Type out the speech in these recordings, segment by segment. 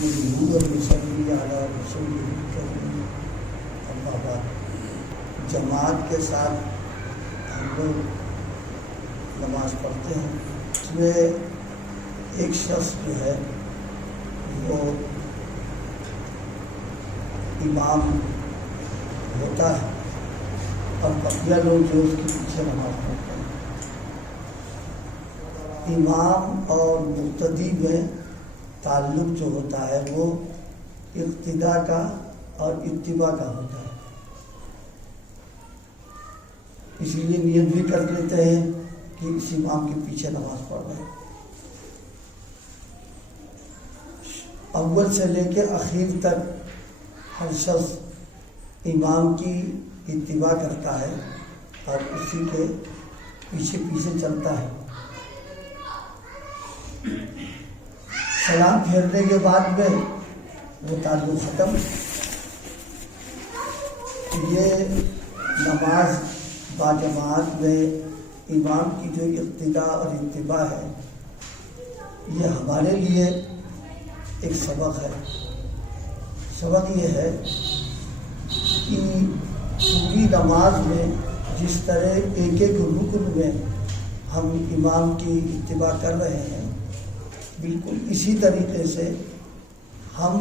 نحمده علی رسوله الکریم، اما بعد۔ جماعت کے ساتھ ہم لوگ نماز پڑھتے ہیں، اس میں ایک شخص جو ہے وہ امام ہوتا ہے اور بقیہ لوگ جو اس کے پیچھے نماز پڑھتے ہیں۔ امام اور مقتدی میں تعلق جو ہوتا ہے وہ اقتداء کا اور اتباع کا ہوتا ہے، اسی لیے نیت بھی کر لیتے ہیں کہ اس امام کے پیچھے نماز پڑھ رہے ہیں۔ اول سے لے کے اخیر تک ہر شخص امام کی اتباع کرتا ہے اور اسی کے پیچھے پیچھے چلتا ہے۔ سلام پھیرنے کے بعد میں وہ تعلق ختم۔ یہ نماز باجماعت میں امام کی جو اقتداء اور اتباع ہے، یہ ہمارے لیے ایک سبق ہے۔ سبق یہ ہے کہ پوری نماز میں جس طرح ایک ایک رکن میں ہم امام کی اتباع کر رہے ہیں، بالکل اسی طریقے سے ہم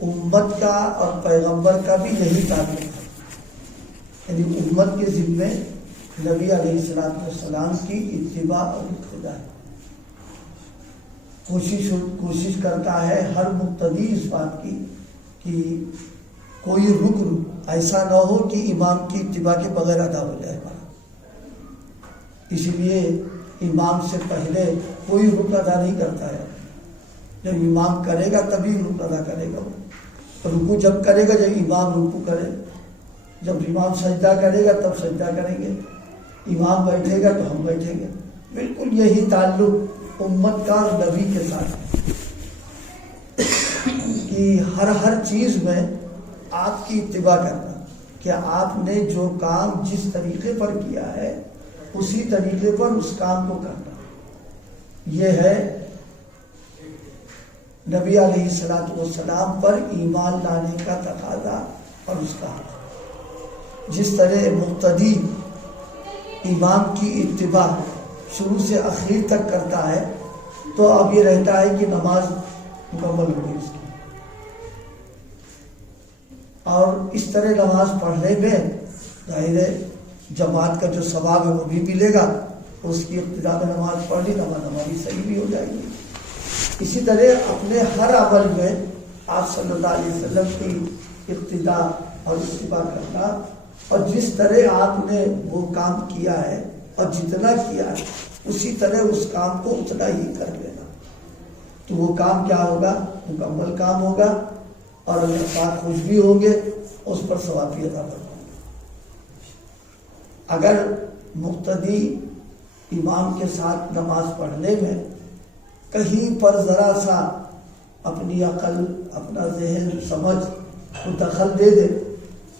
امت کا اور پیغمبر کا بھی یہی تعلق ہے، یعنی امت کے ذمے نبی علیہ السلام کی اتباع اور اقتداء ہے۔ کوشش کرتا ہے ہر مقتدی اس بات کی کہ کوئی رکن ایسا نہ ہو کہ امام کی اتباع کے بغیر ادا ہو جائے گا۔ اسی لیے امام سے پہلے کوئی رکن ادا نہیں کرتا ہے، جب امام کرے گا تبھی رکن ادا کرے گا۔ رکوع جب کرے گا جب امام رکوع کرے، جب امام سجدہ کرے گا تب سجدہ کریں گے، امام بیٹھے گا تو ہم بیٹھیں گے۔ بالکل یہی تعلق امت کا اور نبی کے ساتھ ہے کہ ہر چیز میں آپ کی اتباع کرنا، کہ آپ نے جو کام جس طریقے پر کیا ہے اسی طریقے پر اس کام کو کرنا۔ یہ ہے نبی علیہ السلام پر ایمان لانے کا تقاضا اور اس کا حق۔ جس طرح مقتدی امام کی اتباع شروع سے اخیر تک کرتا ہے تو اب یہ رہتا ہے کہ نماز مکمل ہوگی اس کی، اور اس طرح نماز پڑھنے میں ظاہر ہے جماعت کا جو ثواب ہے وہ بھی ملے گا، اس کی ابتدا میں نماز پڑھ لی، نماز ہماری صحیح بھی ہو جائے گی۔ اسی طرح اپنے ہر عمل میں آپ صلی اللہ علیہ وسلم کی اقتداء اور اتباع کرنا، اور جس طرح آپ نے وہ کام کیا ہے اور جتنا کیا ہے اسی طرح اس کام کو اتنا ہی کر لینا، تو وہ کام کیا ہوگا؟ مکمل کام ہوگا، اور اللہ پاک خوش بھی ہوں گے، اس پر ثواب بھی عطا فرمائیں گے۔ اگر مقتدی امام کے ساتھ نماز پڑھنے میں کہیں پر ذرا سا اپنی عقل، اپنا ذہن، سمجھ کو دخل دے دے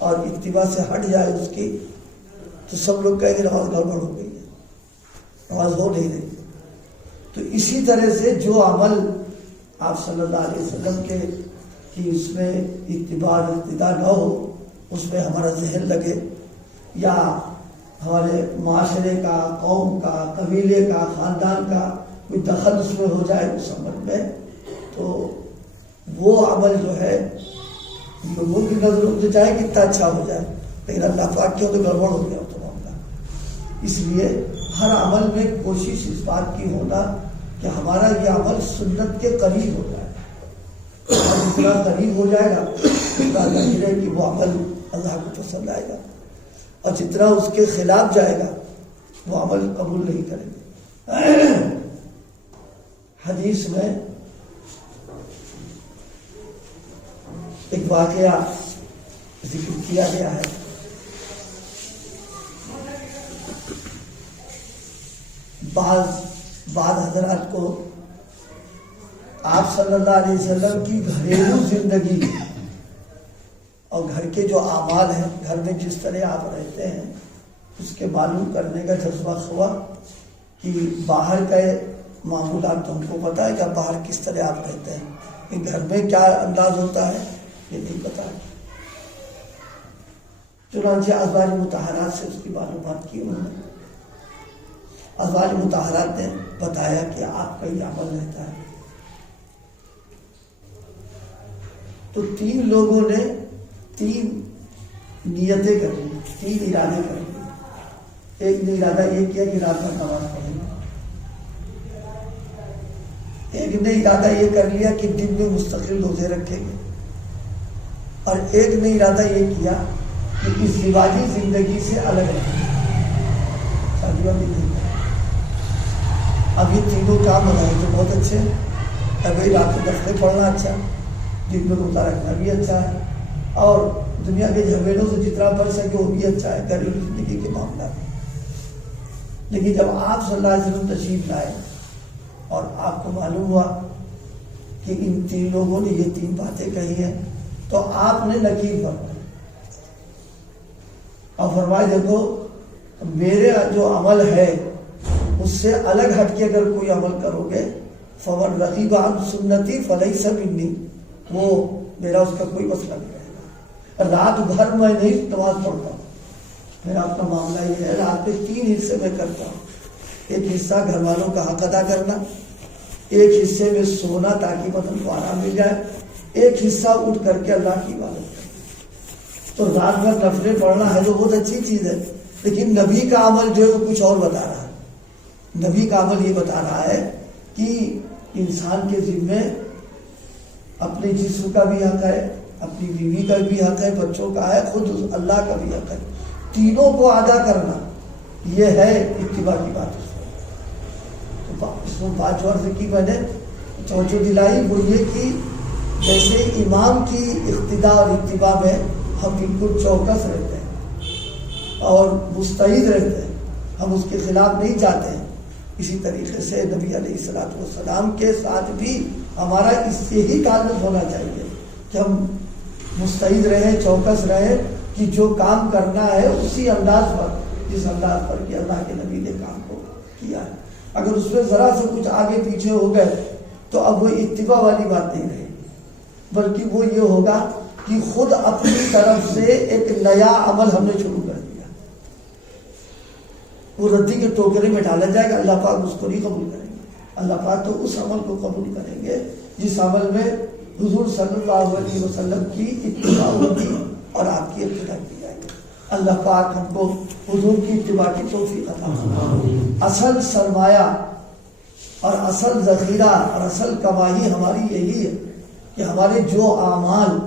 اور اتباع سے ہٹ جائے اس کی، تو سب لوگ کہیں گے نماز گڑبڑ ہو گئی ہے، نماز ہو نہیں رہی۔ تو اسی طرح سے جو عمل آپ صلی اللہ علیہ وسلم کے کہ اس میں اتباع اقتداء نہ ہو، اس میں ہمارا ذہن لگے، یا ہمارے معاشرے کا، قوم کا، قبیلے کا، خاندان کا کوئی دخل اس میں ہو جائے اس عمل میں، تو وہ عمل جو ہے لوگوں کی نظروں سے چاہے کتنا اچھا ہو جائے، لیکن اللہ پاک کے تو گڑبڑ ہو گیا تو معاملہ۔ اس لیے ہر عمل میں کوشش اس بات کی ہونا کہ ہمارا یہ عمل سنت کے قریب ہو جائے، اور جتنا قریب ہو جائے گا اتنا ظاہر ہے کہ وہ عمل اللہ کو پسند آئے گا، اور جتنا اس کے خلاف جائے گا وہ عمل قبول نہیں کریں گے۔ حدیث میں ایک واقعہ ذکر کیا گیا ہے۔ بعض حضرات کو آپ صلی اللہ علیہ وسلم کی گھریلو زندگی اور گھر کے جو اعمال ہیں، گھر میں جس طرح آپ رہتے ہیں، اس کے معلوم کرنے کا جذبہ ہوا کہ باہر کے معمولات تو ہم کو پتہ ہے کہ باہر کس طرح آپ رہتے ہیں، کہ گھر میں کیا انداز ہوتا ہے یہ نہیں پتہ ہے۔ چنانچہ ازواج مطہرات سے اس کی معلومات کی انہوں نے۔ ازواج مطہرات نے بتایا کہ آپ کا یہ عمل رہتا ہے۔ تو 3 لوگوں نے 3 نیتیں کر لی، 3 ارادے کر لیے۔ ایک نے ارادہ یہ کیا کہ رات میں نماز پڑھیں گے، ایک نے ارادہ یہ کر لیا کہ دن میں مستقل روزے رکھیں گے، اور ایک نے ارادہ یہ کیا کہ اس رواجی زندگی سے الگ رہیں گے، شادیوں میں نہیں۔ اب یہ تینوں کام بنائے تو بہت اچھے ہیں۔ ابھی رات کو نفلیں پڑھنا اچھا، دن میں روزہ رکھنا بھی اچھا ہے، اور دنیا کے جھمیلوں سے جتنا بچ سکے وہ بھی اچھا ہے گھریلو زندگی کے معاملات میں۔ لیکن جب آپ صلی اللہ علیہ وسلم تشریف لائے اور آپ کو معلوم ہوا کہ ان 3 لوگوں نے یہ 3 باتیں کہی ہیں، تو آپ نے نکیر فرمائی اور فرمائے دیکھو میرے جو عمل ہے اس سے الگ ہٹ کے اگر کوئی عمل کرو گے فمن رغب عن سنتی فلیس منی، وہ میرا اس کا کوئی مسئلہ نہیں رہے گا۔ رات بھر میں نہیں نماز پڑھتا ہوں، میرا اپنا معاملہ یہ ہے رات میں 3 حصے میں کرتا ہوں۔ ایک حصہ گھر والوں کا حق ادا کرنا، ایک حصے میں سونا تاکہ بدن کو آرام مل جائے، ایک حصہ اٹھ کر کے اللہ کی عبادت کرنا۔ تو رات بھر نفلیں پڑھنا ہے تو بہت اچھی چیز ہے، لیکن نبی کا عمل جو ہے وہ کچھ اور بتا رہا ہے۔ نبی کا عمل یہ بتا رہا ہے کہ انسان کے ذمے اپنے جسم کا بھی حق ہے، اپنی بیوی کا بھی حق ہے، بچوں کا ہے، خود اللہ کا بھی حق ہے۔ تینوں کو ادا کرنا یہ ہے اتباع کی بات۔ اس میں بات جو عرض کی میں نے توجہ دلائی وہ یہ کہ جیسے امام کی اقتداء اور اتباع میں ہم بالکل چوکس رہتے ہیں اور مستعد رہتے ہیں، ہم اس کے خلاف نہیں جاتے ہیں، اسی طریقے سے نبی علیہ الصلوۃ والسلام کے ساتھ بھی ہمارا اس سے ہی تعلق ہونا چاہیے کہ ہم مستعد رہیں، چوکس رہیں کہ جو کام کرنا ہے اسی انداز پر، جس انداز پر کہ اللہ کے نبی نے کام کو کیا ہے۔ اگر اس میں ذرا سے کچھ آگے پیچھے ہو گئے تو اب وہ اتباع والی بات نہیں رہے گی، بلکہ وہ یہ ہوگا کہ خود اپنی طرف سے ایک نیا عمل ہم نے شروع کر دیا، وہ ردی کے ٹوکرے میں ڈالا جائے گا، اللہ پاک اس کو نہیں قبول کریں گے۔ اللہ پاک تو اس عمل کو قبول کریں گے جس عمل میں حضور صلی اللہ علیہ وسلم کی اتباع ہوگی اور آپ کی ابتدا کی جائے گی۔ اللہ پاک ہم کو حضور کی اتباع کی توفیق عطا فرمائے۔ اصل سرمایہ اور اصل ذخیرہ اور اصل کمائی ہماری یہی ہے کہ ہمارے جو اعمال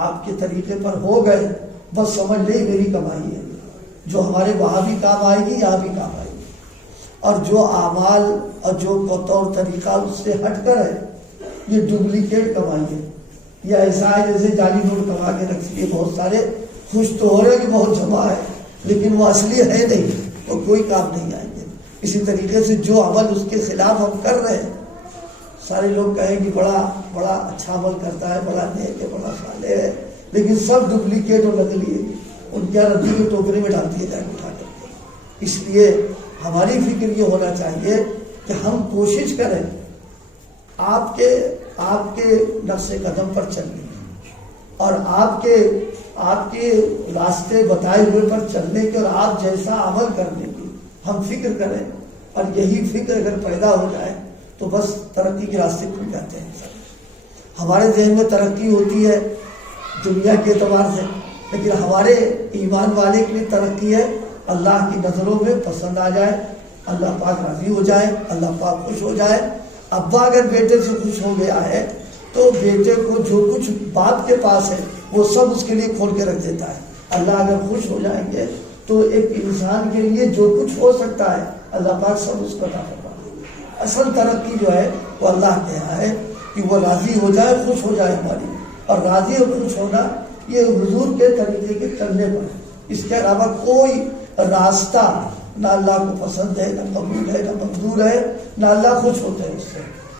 آپ کے طریقے پر ہو گئے بس سمجھ لیں میری کمائی ہے، جو ہمارے وہاں بھی کام آئے گی یہاں بھی کام آئے گی، اور جو اعمال اور جو طور طریقہ اس سے ہٹ کر ہے یہ ڈپلیکیٹ کمائی ہے، یہ ایسا ہے جیسے جعلی نوٹ کما کے رکھ لیے بہت سارے، خوش تو ہو رہے کہ بہت جمع ہے لیکن وہ اصلی ہے نہیں، وہ کوئی کام نہیں آئیں گے۔ اسی طریقے سے جو عمل اس کے خلاف ہم کر رہے ہیں، سارے لوگ کہیں کہ بڑا اچھا عمل کرتا ہے، بڑا نیک ہے، بڑا صالح ہے، لیکن سب ڈپلیکیٹ اور نقلی ہے، ان کے ردی کے ٹوکرے میں ڈال دیے جائیں اٹھا کر کے۔ اس لیے ہماری فکر یہ ہونا چاہیے کہ ہم کوشش کریں آپ کے نقش قدم پر چلنے کی اور آپ کے راستے بتائے ہوئے پر چلنے کی اور آپ جیسا عمل کرنے کی ہم فکر کریں، اور یہی فکر اگر پیدا ہو جائے تو بس ترقی کے راستے کھل جاتے ہیں۔ ہمارے ذہن میں ترقی ہوتی ہے دنیا کے اعتبار سے، لیکن ہمارے ایمان والے کے لیے ترقی ہے اللہ کی نظروں میں پسند آ جائے، اللہ پاک راضی ہو جائے، اللہ پاک خوش ہو جائے۔ ابا اگر بیٹے سے خوش ہو گیا ہے تو بیٹے کو جو کچھ باپ کے پاس ہے وہ سب اس کے لیے کھول کے رکھ دیتا ہے۔ اللہ اگر خوش ہو جائیں گے تو ایک انسان کے لیے جو کچھ ہو سکتا ہے اللہ پاک سب اس کو عطا فرما دے گا۔ اصل ترقی جو ہے وہ اللہ کے یہاں ہے کہ وہ راضی ہو جائے، خوش ہو جائے ہماری، اور راضی اور خوش ہونا یہ حضور کے طریقے کے چلنے پر ہے۔ اس کے علاوہ کوئی راستہ نہ اللہ کو پسند ہے، نہ قبول ہے، نہ منظور ہے، نہ اللہ خوش ہوتے ہیں اس سے۔